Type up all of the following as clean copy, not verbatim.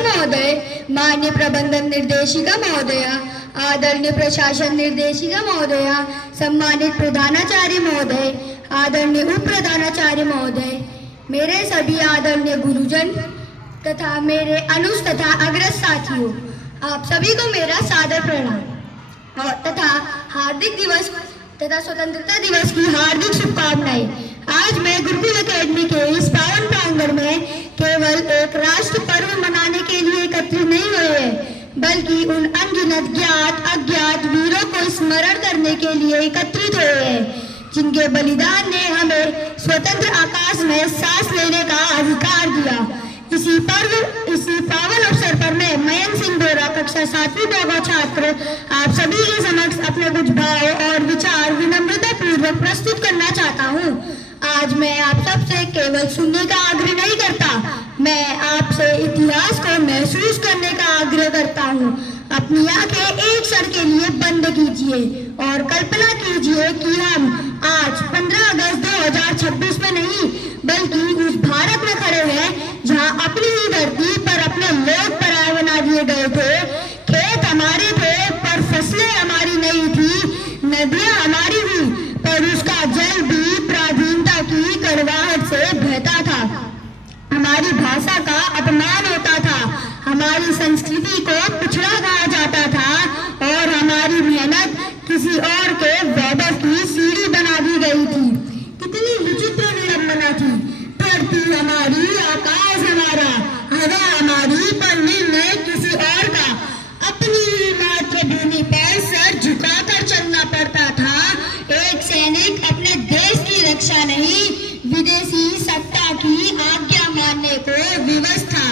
महोदय, माननीय प्रबंधन निर्देशिका महोदया, आदरणीय प्रशासन निर्देशिका महोदया, सम्मानित प्रधानाचार्य महोदय, आदरणीय उप प्रधानाचार्य महोदय, मेरे सभी आदरणीय गुरुजन तथा मेरे अनुज तथा अग्रज साथियों, आप सभी को मेरा सादर प्रणाम और तथा हार्दिक दिवस तथा स्वतंत्रता दिवस की हार्दिक शुभकामनाएं। आज मैं गुरुकुल एकेडमी के इस पावन प्रांगण में केवल एक राष्ट्र पर्व मनाने के लिए एकत्रित नहीं हुए हैं, बल्कि उन अनगिनत ज्ञात अज्ञात वीरों को स्मरण करने के लिए एकत्रित हुए हैं, जिनके बलिदान ने हमें स्वतंत्र आकाश में सांस लेने का अधिकार दिया। इसी पावन अवसर पर मैं मयंक सिंह बोरा, कक्षा 7वीं का छात्र, आप सभी के समक्ष अपने कुछ भाव और विचार विनम्रता पूर्वक प्रस्तुत करना चाहता हूँ। आज मैं आप सबसे केवल सुनने का आग्रह नहीं करता, मैं आपसे इतिहास को महसूस करने का आग्रह करता हूँ। अपनी आंखें एक क्षण के लिए बंद कीजिए और कल्पना कीजिए कि हम आज 15 अगस्त 2026 में नहीं, बल्कि उस भारत में खड़े हैं जहाँ अपनी ही धरती पर अपने लोग पराये बना दिए गए थे। खेत हमारे थे पर फसलें हमारी नहीं थी, नदियाँ हमारी थी पर उसका जल भी पराधीनता की कड़वाहट से बहता था। हमारी भाषा का अपमान होता था, हमारी संस्कृति को पिछड़ा कहा जाता था और हमारी मेहनत किसी और के वैभव की सीढ़ी बना दी गई थी। कितनी विचित्र विडंबना थी। धरती हमारी, आकाश हमारा, हवा हमारी, पर निर्णय किसी और का। अपनी ही मातृभूमि पर सर झुकाकर चलना पड़ता था। एक सैनिक अपने देश की रक्षा नहीं, विदेशी सत्ता की आज्ञा मानने को विवश था।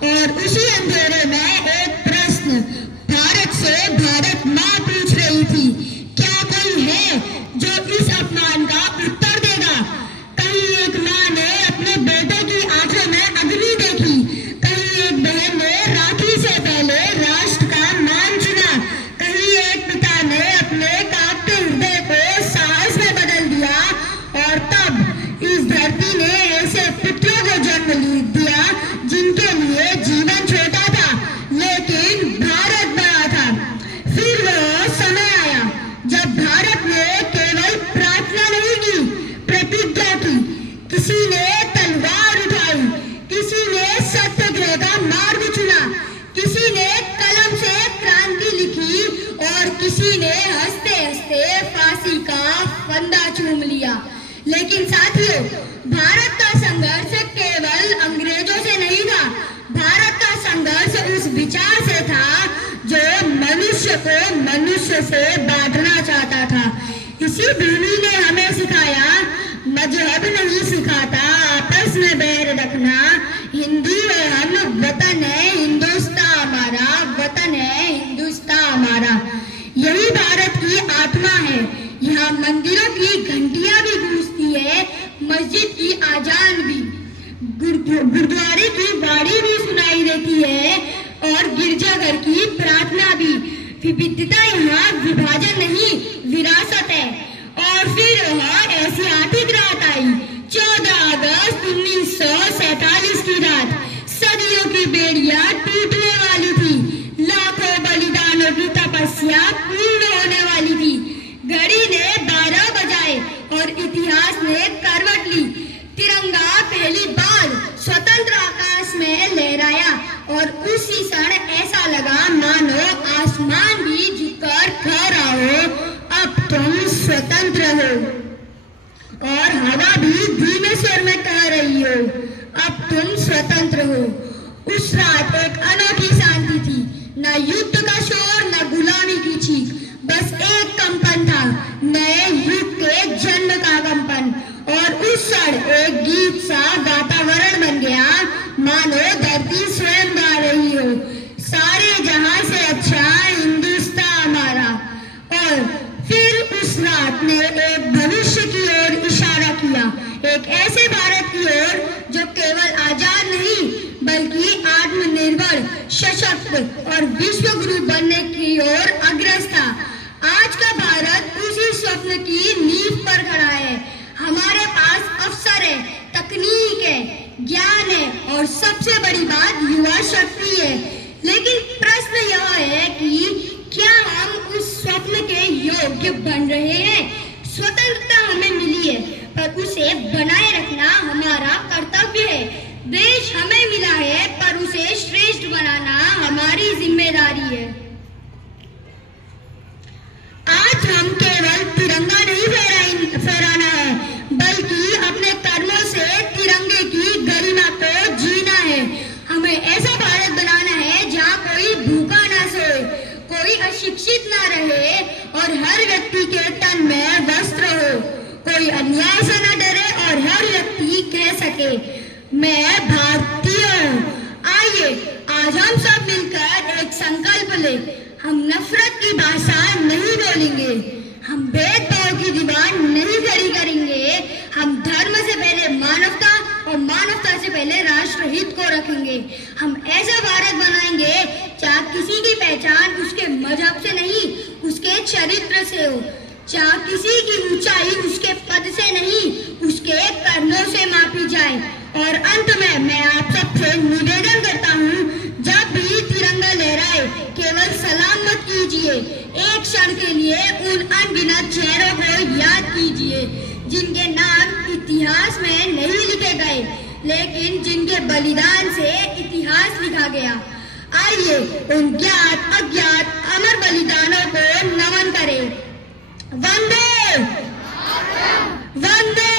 और उसी अंधेरे में एक प्रश्न भारत से भारत माँ पूछ रही थी, क्या कोई है जो इस अपमान का उत्तर देगा? कहीं एक माँ ने अपने बेटे की आंखों में अग्नि देखी, कहीं एक बहन ने राखी से पहले राष्ट्र का मान चुना, कहीं एक पिता ने अपने कांपते हृदय को साहस में बदल दिया। और तब इस धरती ने ऐसे पुत्रों को जन्म दिया जिनके लिए जीवन छोटा था, लेकिन भारत बड़ा था। फिर वह समय आया जब भारत ने केवल प्रार्थना नहीं की, प्रतिज्ञा की। किसी ने तलवार उठाई, किसी ने सत्याग्रह का मार्ग चुना, किसी ने कलम से क्रांति लिखी और किसी ने हंसते हंसते फांसी का फंदा चूम लिया। लेकिन साथियों, भारत का संघर्ष केवल अंग्रेजों से नहीं था, भारत का संघर्ष उस विचार से था जो मनुष्य को मनुष्य से बांटना चाहता था। इसी भूमि ने हमें सिखाया, मजहब नहीं सिखाता आपस में बैर रखना। हिंदू है हम, वतन है हिंदुस्तान हमारा, वतन है हिंदुस्तान हमारा। यही भारत की आत्मा है। यहाँ मंदिरों की घंटियां भी गूंजती है, मस्जिद की आजान भी, गुरुद्वारे की बाड़ी भी सुनाई देती है और गिरजाघर की प्रार्थना भी। विविधता यहाँ विभाजन नहीं, विरासत है। और फिर वह ऐतिहासिक रात आई, 14 अगस्त 1947 की रात। सदियों की बेड़ियां टूटने वाली थी, लाखों बलिदानों की तपस्या पूर्ण होने वाली थी। घड़ी ने 12 बजाए और इतिहास ने करवट ली। तिरंगा पहली बार स्वतंत्र आकाश में लहराया और उसी क्षण ऐसा लगा मानो आसमान भी झुककर कह रहा हो, अब तुम स्वतंत्र हो। और हवा भी धीमे स्वर में कह रही हो, अब तुम स्वतंत्र हो। उस रात एक अनोखी शांति थी, न युद्ध का शोर, न गुलामी की चीख, बस एक कंपन था, नए युग के जन्म का कंपन। और उस क्षण एक गीत सा वातावरण बन गया, मानो धरती स्वयं गा रही हो, सारे जहां से अच्छा हिंदुस्तान हमारा। और फिर उस रात ने एक भविष्य की ओर इशारा किया, एक ऐसे भारत की ओर जो केवल आजाद नहीं, बल्कि आत्मनिर्भर, सशक्त और विश्व गुरु बनने की ओर अग्रसर था। आज का भारत उसी स्वप्न की नींव पर खड़ा है। हमारे पास अवसर है, तकनीक है, ज्ञान है और सबसे बड़ी बात युवा शक्ति है। जिम्मेदारी है। आज हम केवल तिरंगा नहीं फहराना है, बल्कि अपने कर्मों से तिरंगे की गरिमा को जीना है। हमें ऐसा भारत बनाना है जहाँ कोई भूखा ना सोए, कोई अशिक्षित ना रहे और हर व्यक्ति के तन में वस्त्र हो, कोई अन्याय से ना डरे और हर व्यक्ति कह सके मैं भारतीय हूँ। आइए आज हम सब मिलकर एक संकल्प ले, हम नफरत की भाषा नहीं बोलेंगे, हम भेदभाव की दीवार नहीं खड़ी करेंगे, हम धर्म से पहले मानवता और मानवता से पहले राष्ट्र हित को रखेंगे। हम ऐसा भारत बनाएंगे जहाँ किसी की पहचान उसके मजहब से नहीं उसके चरित्र से हो, जहाँ किसी की ऊंचाई उसके पद से नहीं उसके कर्मों से मापी जाए। और अंत में मैं आप सबसे निवेदन करता हूँ, जब भी तिरंगा लहराए केवल सलाम मत कीजिए, एक क्षण के लिए उन अनगिनत चेहरों को याद कीजिए जिनके नाम इतिहास में नहीं लिखे गए, लेकिन जिनके बलिदान से इतिहास लिखा गया। आइए उन ज्ञात अज्ञात अमर बलिदानों को नमन करें। वंदे वंदे